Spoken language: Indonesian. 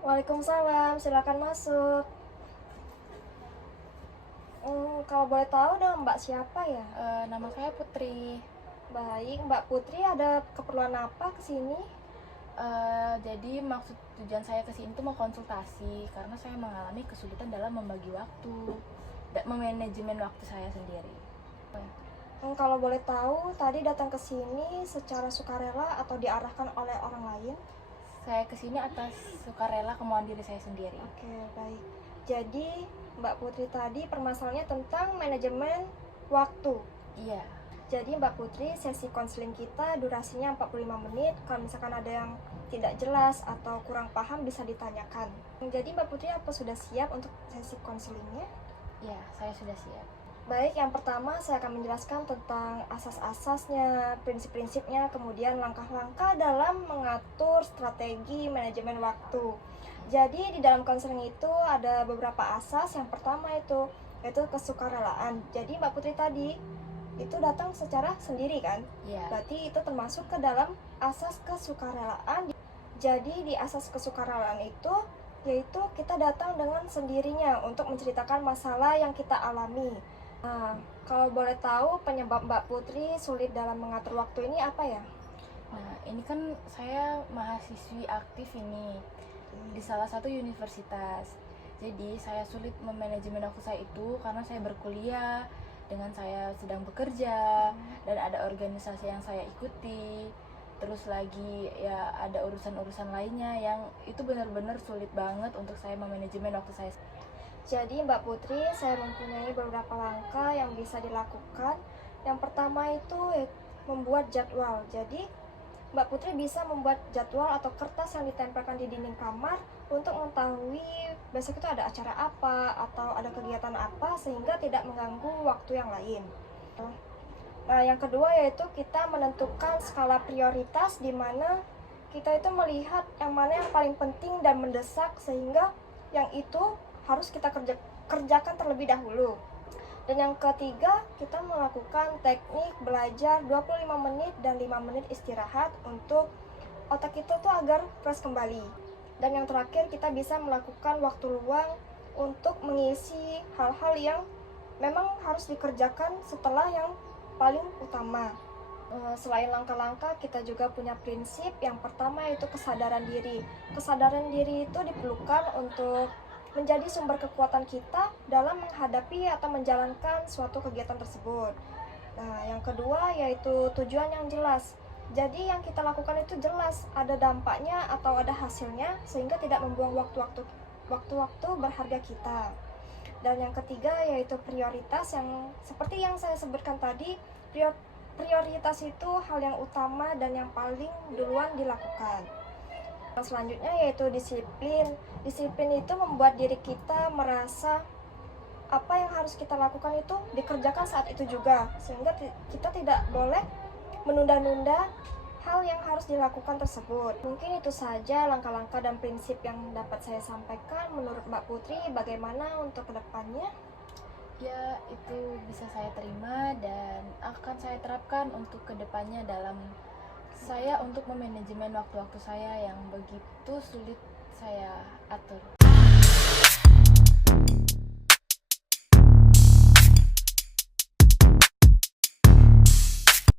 Waalaikumsalam, silakan masuk. Kalau boleh tahu dong Mbak siapa ya? Nama saya Putri. Baik, Mbak Putri ada keperluan apa ke sini? Jadi maksud tujuan saya ke sini tuh mau konsultasi karena saya mengalami kesulitan dalam membagi waktu, memanajemen waktu saya sendiri. Kalau boleh tahu, tadi datang ke sini secara sukarela atau diarahkan oleh orang lain? Saya ke sini atas sukarela kemauan diri saya sendiri. Oke, baik. Jadi, Mbak Putri tadi permasalahannya tentang manajemen waktu. Iya. Jadi Mbak Putri, sesi konseling kita durasinya 45 menit. Kalau misalkan ada yang tidak jelas atau kurang paham bisa ditanyakan. Jadi Mbak Putri apa sudah siap untuk sesi konselingnya? Iya, saya sudah siap. Baik, yang pertama saya akan menjelaskan tentang asas-asasnya, prinsip-prinsipnya, kemudian langkah-langkah dalam mengatur strategi manajemen waktu. Jadi di dalam konseling itu ada beberapa asas. Yang pertama itu yaitu kesukarelaan. Jadi Mbak Putri tadi itu datang secara sendiri kan? Iya. Berarti itu termasuk ke dalam asas kesukarelaan. Jadi di asas kesukarelaan itu yaitu kita datang dengan sendirinya untuk menceritakan masalah yang kita alami. Nah, kalau boleh tahu penyebab Mbak Putri sulit dalam mengatur waktu ini apa ya? Nah, ini kan saya mahasiswi aktif ini di salah satu universitas. Jadi saya sulit memanajemen waktu saya itu karena saya berkuliah dengan saya sedang bekerja dan ada organisasi yang saya ikuti. Terus lagi ya ada urusan-urusan lainnya yang itu benar-benar sulit banget untuk saya memanajemen waktu saya. Jadi Mbak Putri, saya mempunyai beberapa langkah yang bisa dilakukan. Yang pertama itu membuat jadwal. Jadi Mbak Putri bisa membuat jadwal atau kertas yang ditempelkan di dinding kamar untuk mengetahui besok itu ada acara apa atau ada kegiatan apa sehingga tidak mengganggu waktu yang lain. Nah, yang kedua yaitu kita menentukan skala prioritas di mana kita itu melihat yang mana yang paling penting dan mendesak sehingga yang itu harus kita kerjakan terlebih dahulu. Dan yang ketiga, kita melakukan teknik belajar 25 menit dan 5 menit istirahat untuk otak kita tuh agar fresh kembali. Dan yang terakhir, kita bisa melakukan waktu luang untuk mengisi hal-hal yang memang harus dikerjakan setelah yang paling utama. Selain langkah-langkah, kita juga punya prinsip. Yang pertama yaitu kesadaran diri. Kesadaran diri itu diperlukan untuk menjadi sumber kekuatan kita dalam menghadapi atau menjalankan suatu kegiatan tersebut. Nah, yang kedua yaitu tujuan yang jelas. Jadi yang kita lakukan itu jelas, ada dampaknya atau ada hasilnya sehingga tidak membuang waktu-waktu berharga kita. Dan yang ketiga yaitu prioritas, yang seperti yang saya sebutkan tadi, prioritas itu hal yang utama dan yang paling duluan dilakukan. Selanjutnya yaitu disiplin. Disiplin itu membuat diri kita merasa apa yang harus kita lakukan itu dikerjakan saat itu juga, sehingga kita tidak boleh menunda-nunda hal yang harus dilakukan tersebut. Mungkin itu saja langkah-langkah dan prinsip yang dapat saya sampaikan. Menurut Mbak Putri, bagaimana untuk kedepannya? Ya, itu bisa saya terima dan akan saya terapkan untuk kedepannya dalam saya untuk memanajemen waktu-waktu saya yang begitu sulit saya atur.